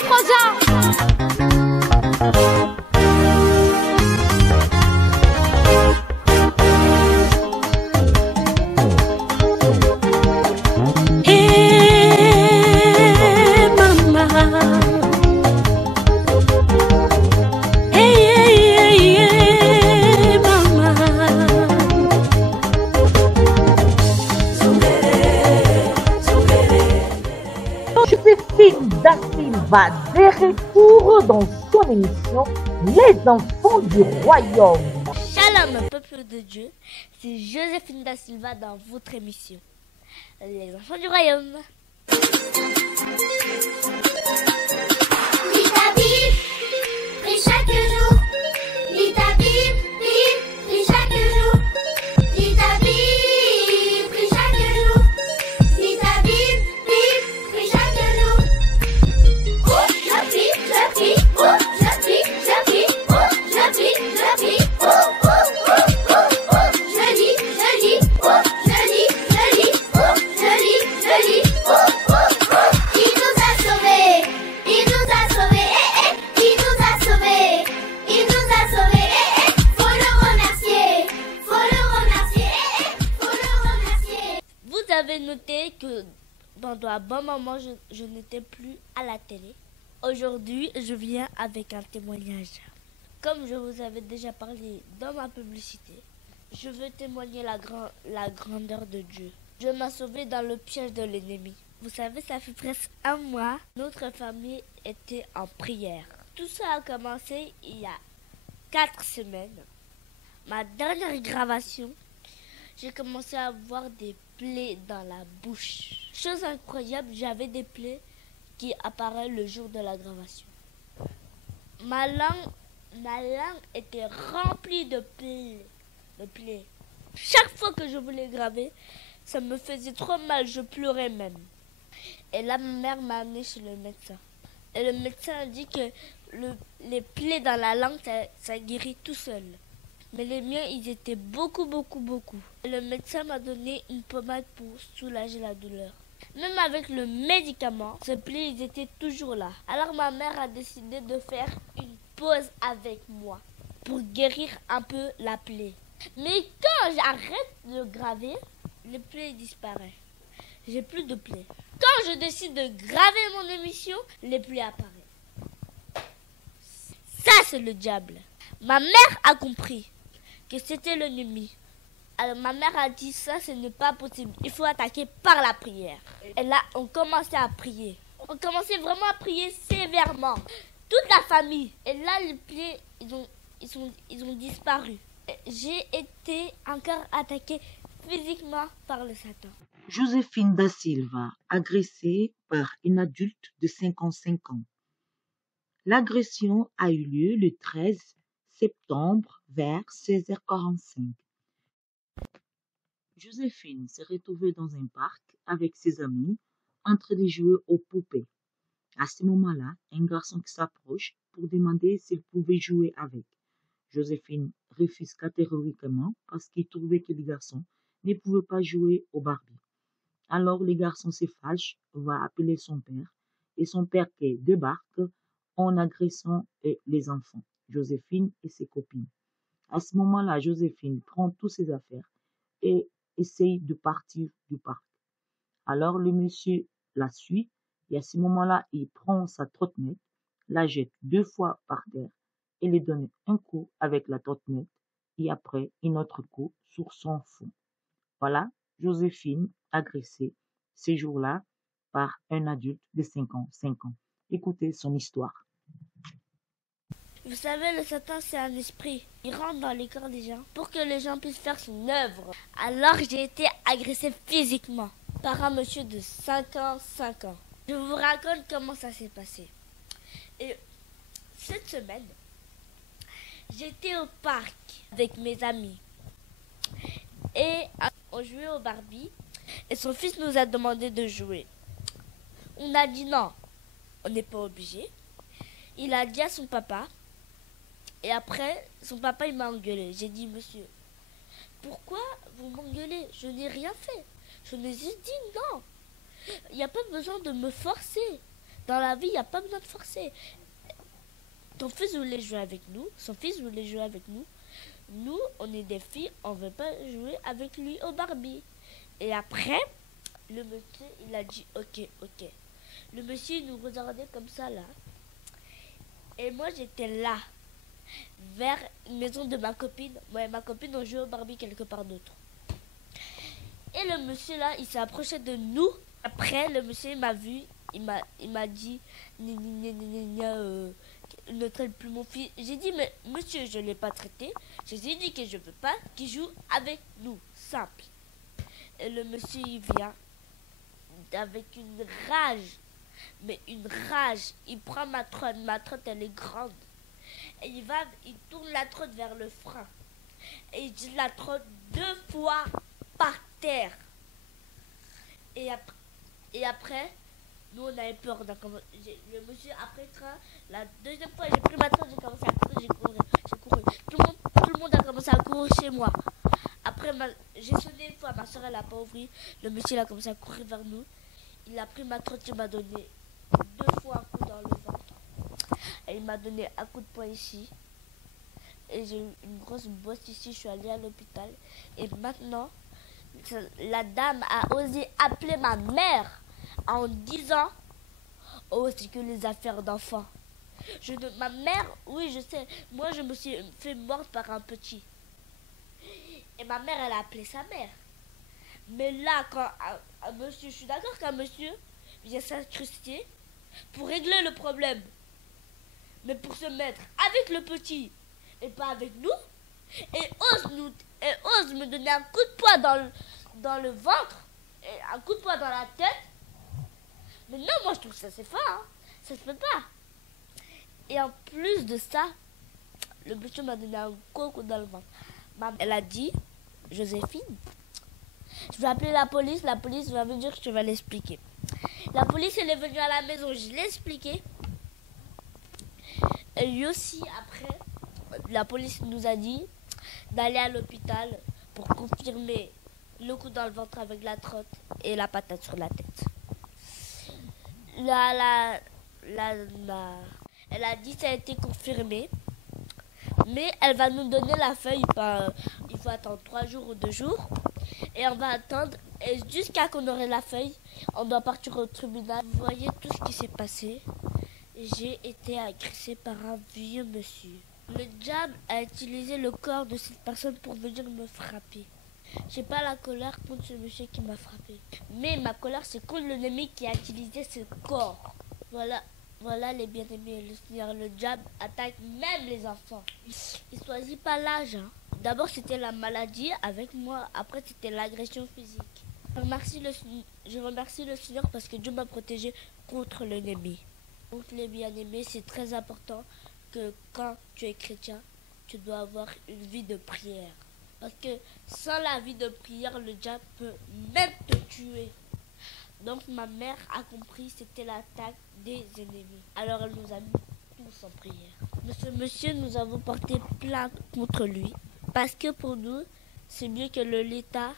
Afroja. Hey mama, hey mama. Joséphine Da Silva, de retour dans son émission Les enfants du royaume. Shalom, peuple de Dieu, c'est Joséphine Da Silva dans votre émission Les enfants du royaume. Lis ta Bible, prie chaque jour. Lis ta Bible, prie chaque jour. Lis ta Bible, prie chaque jour. Lis ta Bible, prie chaque jour. Oh, je prie, oh, je prie, oh, je prie, oh, oh, oh, oh, oh. Je lis, oh, je lis, oh, je lis, oh, oh, oh. Il nous a sauvés, il nous a sauvés, il nous a sauvés, il nous a sauvés, faut le remercier, faut le remercier, faut le remercier. Vous avez noté que pendant un bon moment, je n'étais plus à la télé. Aujourd'hui, je viens avec un témoignage. Comme je vous avais déjà parlé dans ma publicité, je veux témoigner la grandeur de Dieu. Dieu m'a sauvé dans le piège de l'ennemi. Vous savez, ça fait presque un mois, notre famille était en prière. Tout ça a commencé il y a 4 semaines. Ma dernière gravation, j'ai commencé à avoir des plaies dans la bouche. Chose incroyable, j'avais des plaies qui apparaissent le jour de la gravation. Ma langue était remplie de plaies. Chaque fois que je voulais graver, ça me faisait trop mal, je pleurais même. Et là, ma mère m'a amenée chez le médecin. Et le médecin a dit que les plaies dans la langue, ça guérit tout seul. Mais les miens, ils étaient beaucoup. Et le médecin m'a donné une pommade pour soulager la douleur. Même avec le médicament, ces plaies, ils étaient toujours là. Alors ma mère a décidé de faire une pause avec moi pour guérir un peu la plaie. Mais quand j'arrête de graver, les plaies disparaissent. J'ai plus de plaies. Quand je décide de graver mon émission, les plaies apparaissent. Ça, c'est le diable. Ma mère a compris que c'était l'ennemi. Alors ma mère a dit ça, ce n'est pas possible. Il faut attaquer par la prière. Et là, on commençait à prier. On commençait vraiment à prier sévèrement. Toute la famille. Et là, les plaies, ils ont disparu. J'ai été encore attaquée physiquement par le Satan. Joséphine Da Silva, agressée par une adulte de 55 ans. L'agression a eu lieu le 13 septembre vers 16h45. Joséphine s'est retrouvée dans un parc avec ses amis en train de jouer aux poupées. À ce moment-là, un garçon qui s'approche pour demander s'il pouvait jouer avec. Joséphine refuse catégoriquement parce qu'il trouvait que le garçon ne pouvait pas jouer au Barbie. Alors le garçon se fâche, va appeler son père et son père qui débarque en agressant les enfants, Joséphine et ses copines. À ce moment-là, Joséphine prend toutes ses affaires et essaye de partir du parc. Alors le monsieur la suit et à ce moment-là, il prend sa trottinette, la jette 2 fois par terre et lui donne un coup avec la trottinette et après un autre coup sur son front. Voilà, Joséphine agressée ces jours-là par un adulte de 5 ans. Écoutez son histoire. Vous savez, le Satan, c'est un esprit. Il rentre dans les corps des gens pour que les gens puissent faire son œuvre. Alors, j'ai été agressée physiquement par un monsieur de 55 ans. Je vous raconte comment ça s'est passé. Et cette semaine, j'étais au parc avec mes amis. Et on jouait au Barbie. Et son fils nous a demandé de jouer. On a dit non, on n'est pas obligé. Il a dit à son papa. Et après, son papa, il m'a engueulé. J'ai dit, monsieur, pourquoi vous m'engueulez? Je n'ai rien fait. Je n'ai juste dit non. Il n'y a pas besoin de me forcer. Dans la vie, il n'y a pas besoin de forcer. Ton fils voulait jouer avec nous, son fils voulait jouer avec nous. Nous, on est des filles, on ne veut pas jouer avec lui au Barbie. Et après, le monsieur, il a dit ok. Le monsieur, il nous regardait comme ça, là. Et moi, j'étais là, vers une maison de ma copine. Moi et ma copine, on jouait au Barbie quelque part d'autre. Et le monsieur, là, il s'est approché de nous. Après, le monsieur, il m'a vu. Il m'a dit, ne traite plus mon fils. J'ai dit, mais monsieur, je ne l'ai pas traité. J'ai dit que je ne veux pas qu'il joue avec nous. Simple. Et le monsieur, il vient avec une rage. Mais une rage. Il prend ma trotte. Ma trotte, elle est grande. Et il tourne la trotte vers le frein. Et il dit la trotte 2 fois par terre. Et après, nous, on avait peur. Le monsieur, après le train, la deuxième fois, j'ai pris ma trotte, j'ai commencé à courir, j'ai couru. Tout le monde a commencé à courir chez moi. Après, j'ai sonné une fois, ma soeur, elle n'a pas ouvert. Le monsieur, il a commencé à courir vers nous. Il a pris ma trotte, il m'a donné 2 fois un coup dans le ventre. Et il m'a donné un coup de poing ici. Et j'ai eu une grosse bosse ici, je suis allée à l'hôpital. Et maintenant, la dame a osé appeler ma mère en disant « Oh, c'est que les affaires d'enfants. » Ma mère, oui, je sais, moi je me suis fait mordre par un petit. Et ma mère, elle a appelé sa mère. Mais là, quand un monsieur, je suis d'accord qu'un monsieur vient s'incruster pour régler le problème. Mais pour se mettre avec le petit et pas avec nous, et ose me donner un coup de poing dans le ventre et un coup de poing dans la tête. Mais non, moi je trouve ça c'est fort, hein. Ça se fait pas. Et en plus de ça, le monsieur m'a donné un gros coup dans le ventre. Elle a dit, Joséphine, je vais appeler la police va me dire que je vais l'expliquer. La police, elle est venue à la maison, je l'ai expliqué. Et lui aussi, après, la police nous a dit d'aller à l'hôpital pour confirmer le coup dans le ventre avec la trotte et la patate sur la tête. Elle a dit que ça a été confirmé, mais elle va nous donner la feuille. Il faut attendre 3 jours ou 2 jours. Et on va attendre, et jusqu'à qu'on aurait la feuille, on doit partir au tribunal. Vous voyez tout ce qui s'est passé. J'ai été agressée par un vieux monsieur. Le diable a utilisé le corps de cette personne pour venir me frapper. J'ai pas la colère contre ce monsieur qui m'a frappé. Mais ma colère, c'est contre l'ennemi qui a utilisé ce corps. Voilà les bien-aimés. Le Seigneur, le diable attaque même les enfants. Il choisit pas l'âge. Hein. D'abord, c'était la maladie avec moi. Après, c'était l'agression physique. Je remercie le Seigneur parce que Dieu m'a protégé contre l'ennemi. Donc, les bien-aimés, c'est très important que quand tu es chrétien, tu dois avoir une vie de prière. Parce que sans la vie de prière, le diable peut même te tuer. Donc ma mère a compris c'était l'attaque des ennemis. Alors elle nous a mis tous en prière. Ce monsieur, nous avons porté plainte contre lui. Parce que pour nous, c'est mieux que l'État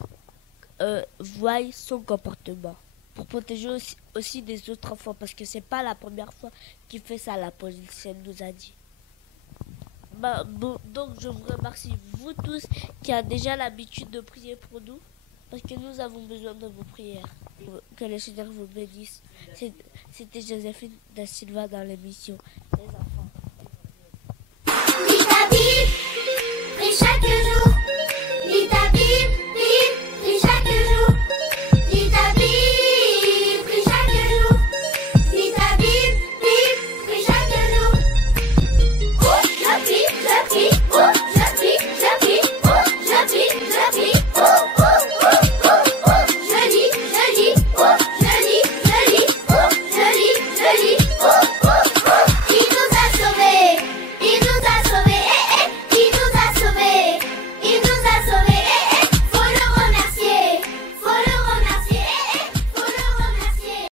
voie son comportement. Pour protéger aussi des autres enfants. Parce que c'est pas la première fois qu'il fait ça, la police, elle nous a dit. Donc je vous remercie vous tous qui avez déjà l'habitude de prier pour nous parce que nous avons besoin de vos prières. Que le Seigneur vous bénisse. C'était Joséphine da Silva dans l'émission Les Enfants.